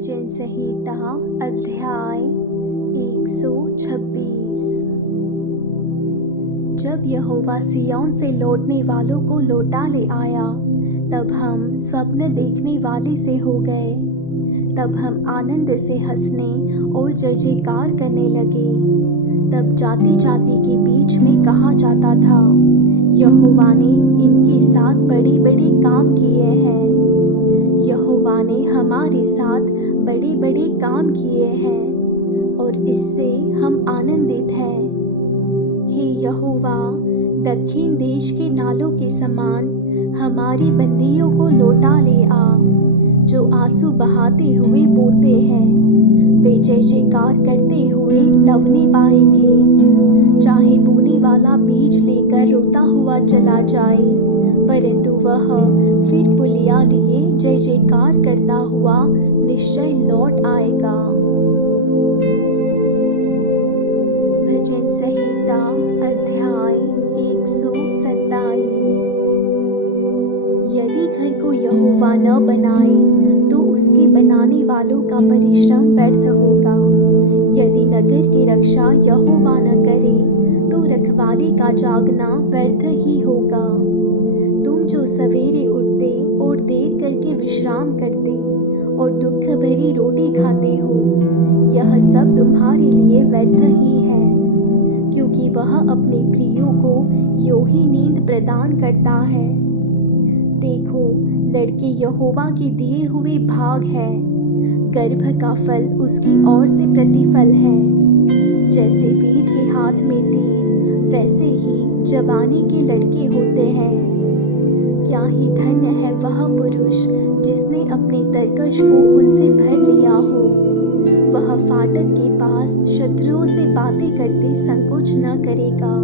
भजन संहिता अध्याय 126। जब यहोवा सिय्योन से लौटने वालों को लौटा ले आया, तब हम स्वप्न देखने वाले से हो गए। तब हम आनंद से हंसने और जय जयकार करने लगे। तब जाति जाति के बीच में कहा जाता था, यहोवा ने इनके साथ बड़े बड़े काम किए हैं। यहोवा ने हमारे साथ बड़े बड़े काम किए हैं और इससे हम आनंदित हैं। हे यहोवा, दक्षिण देश के नालों के समान हमारी बंदियों को लौटा ले आ। जो आंसू बहाते हुए बोते हैं, वे जय जयकार करते हुए लवने पाएंगे। चाहे बोने वाला बीज लेकर रोता हुआ चला जाए, परंतु वह फिर पुलिया लिए जय जयकार करता हुआ निश्चय लौट आएगा। भजन संहिता अध्याय 127। यदि घर को यहोवा न बनाए, तो उसके बनाने वालों का परिश्रम व्यर्थ होगा। यदि नगर की रक्षा यहोवा न करे, तो रखवाले का जागना व्यर्थ ही होगा। तुम जो सवेरे उठते और देर करके विश्राम करते और दुख भरी रोटी खाते हो, यह सब तुम्हारे लिए व्यर्थ ही है, क्योंकि वह अपने प्रियों को यों ही नींद प्रदान करता है। देखो, लड़के यहोवा के दिए हुए भाग है, गर्भ का फल उसकी ओर से प्रतिफल है। जैसे वीर के हाथ में तीर, वैसे ही जवानी के लड़के होते हैं। क्या ही धन्य है वह पुरुष जिसने अपने तरकश को उनसे भर लिया हो। वह फाटक के पास शत्रुओं से बातें करते संकोच न करेगा।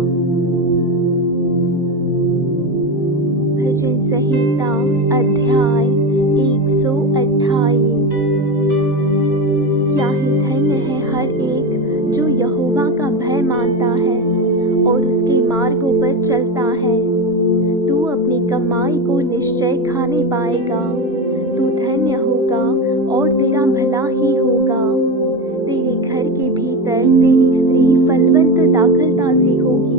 भजन संहिता अध्याय 128। क्या ही धन्य है हर एक जो यहोवा का भय मानता है और उसके मार्गों पर चलता है। तू अपनी कमाई को निश्चय खाने पाएगा। तू धन्य होगा और तेरा भला ही होगा। तेरे घर के भीतर तेरी स्त्री फलवंत दाखलता सी होगी।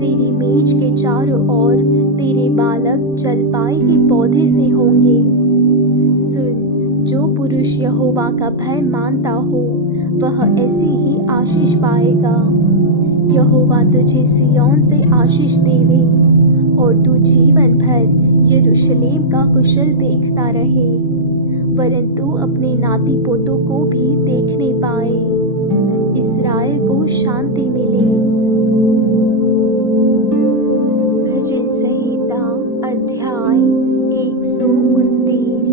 तेरी मेज के चारों ओर तेरे बालक जलपाई के पौधे से होंगे। सुन, जो पुरुष यहोवा का भय मानता हो, वह ऐसी ही आशीष पाएगा। यहोवा तुझे सिय्योन से आशीष देवे और तू जीवन भर यरूशलेम का कुशल देखता रहे, वरन तू अपने नाती पोतों को भी देखने पाए। इस्राएल को शांति मिले। भजन संहिता अध्याय 129।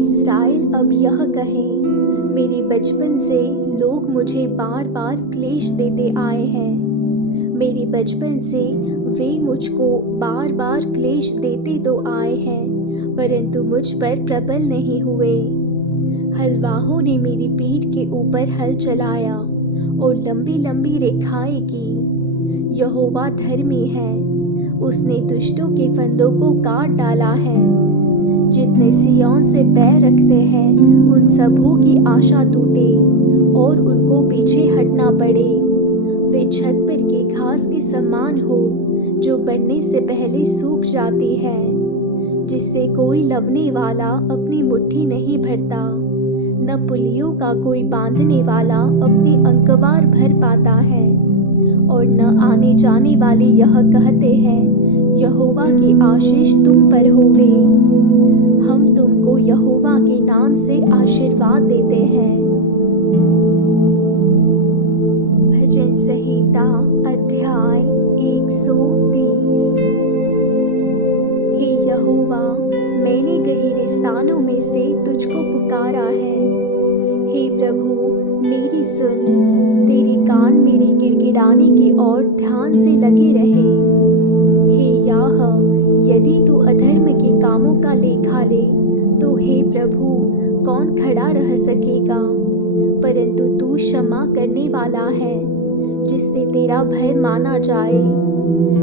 इस्राएल अब यह कहे, मेरे बचपन से लोग मुझे बार बार क्लेश देते आए हैं। मेरे बचपन से वे मुझको बार बार क्लेश देते तो आए हैं, परंतु मुझ पर प्रबल नहीं हुए। हलवाहों ने मेरी पीठ के ऊपर हल चलाया और लंबी लंबी रेखाएं की। यहोवा धर्मी है, उसने दुष्टों के फंदों को काट डाला है। जितने सिय्योन से बैर रखते हैं, उन सबों की आशा टूटे और उनको पीछे हटना पड़े। वे छत पर के घास के समान हो, जो बढ़ने से पहले सूख जाती है, जिससे कोई लवने वाला अपनी मुट्ठी नहीं भरता, न पुलियों का कोई बांधने वाला अपने अंकवार भर पाता है। और न आने जाने वाले यह कहते हैं, यहोवा की आशीष तुम पर होवे। हम तुमको यहोवा के नाम से आशीर्वाद देते हैं। भजन संहिता अध्याय 130। हे यहोवा, मैंने गहरे स्थानों में से तुझको पुकारा है। हे प्रभु, मेरी सुन। तेरे कान मेरे गिड़गिड़ाने की ओर ध्यान से लगे रहे। हे याह, यदि तू अधर्म के कामों का लेखा ले, तो हे प्रभु, कौन खड़ा रह सकेगा। परंतु तू क्षमा करने वाला है, जिससे तेरा भय माना जाए।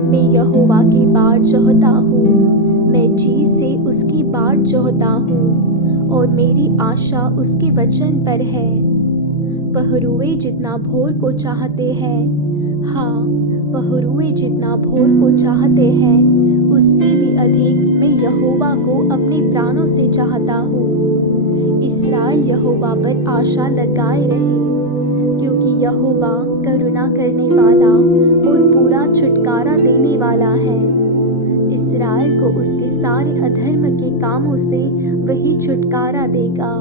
मैं यहोवा की बाट जोहता हूँ, मैं जी से उसकी बाट जोहता हूँ और मेरी आशा उसके वचन पर है। पहरुए जितना भोर को चाहते हैं, हाँ, पहरुए जितना भोर को चाहते हैं, उससे भी अधिक मैं यहोवा को अपने प्राणों से चाहता हूँ। इस्राएल यहोवा पर आशा लगाए रहे, क्योंकि यहोवा करुणा करने वाला और पूरा छुटकारा देने वाला है। इस्राएल को उसके सारे अधर्म के कामों से वही छुटकारा देगा।